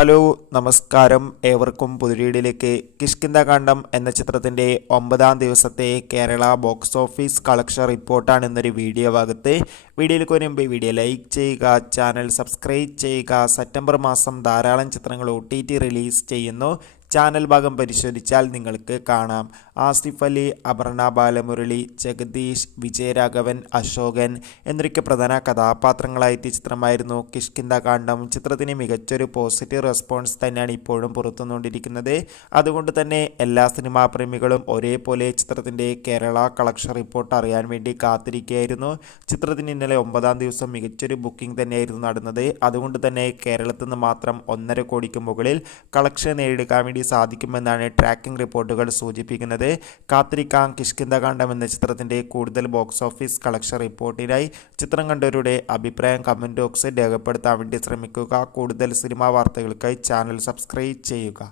Hello നമസ്കാരം ഏവർക്കും പുതുരീടിലേക്ക് കിഷ്കിന്ധാകാന്ഡം എന്ന ചിത്രത്തിൻ്റെ 9ാം ദിവസത്തെ കേരള ബോക്സ് ഓഫീസ് കളക്ഷൻ റിപ്പോർട്ടാണ് ഇന്നൊരു വീഡിയോ ഭാഗത്ത്. വീഡിയോയിലേക്ക് വരുമ്പോൾ വീഡിയോ ലൈക്ക് ചെയ്യുക, ചാനൽ സബ്സ്ക്രൈബ് ചെയ്യുക. സെപ്റ്റംബർ മാസം ധാരാളം ചിത്രങ്ങൾ OTT റിലീസ് ചെയ്യുന്നു. ചാനൽ ഭാഗം പരിശോധിച്ചാൽ നിങ്ങൾക്ക് കാണാം. ആസിഫ് അലി, അപർണ ബാലമുരളി, ജഗദീഷ്, വിജയരാഘവൻ, അശോകൻ എന്നൊക്കെ പ്രധാന കഥാപാത്രങ്ങളായെത്തിയ ചിത്രമായിരുന്നു കിഷ്കിന്ധാകാന്ഡം. ചിത്രത്തിന് മികച്ചൊരു പോസിറ്റീവ് റെസ്പോൺസ് തന്നെയാണ് ഇപ്പോഴും പുറത്തുവന്നുകൊണ്ടിരിക്കുന്നത്. അതുകൊണ്ട് തന്നെ എല്ലാ സിനിമാ പ്രേമികളും ഒരേപോലെ ചിത്രത്തിൻ്റെ കേരള കളക്ഷൻ റിപ്പോർട്ട് അറിയാൻ വേണ്ടി കാത്തിരിക്കുകയായിരുന്നു. ചിത്രത്തിന് ഇന്നലെ 9ാം ദിവസം മികച്ചൊരു ബുക്കിംഗ് തന്നെയായിരുന്നു നടന്നത്. അതുകൊണ്ട് തന്നെ കേരളത്തിൽ നിന്ന് മാത്രം 1.5 കോടിക്ക് മുകളിൽ കളക്ഷൻ നേടിയെടുക്കാൻ വേണ്ടി സാധിക്കുമെന്നാണ് ട്രാക്കിംഗ് റിപ്പോർട്ടുകൾ സൂചിപ്പിക്കുന്നത്. കാത്തിരിക്കാം കിഷ്കിന്ധാകാന്ഡം എന്ന ചിത്രത്തിൻ്റെ കൂടുതൽ ബോക്സ് ഓഫീസ് കളക്ഷൻ റിപ്പോർട്ടിനായി. ചിത്രം കണ്ടവരുടെ അഭിപ്രായം കമൻറ്റ് ബോക്സിൽ രേഖപ്പെടുത്താൻ വേണ്ടി ശ്രമിക്കുക. കൂടുതൽ സിനിമാ വാർത്തകൾക്കായി ചാനൽ സബ്സ്ക്രൈബ് ചെയ്യുക.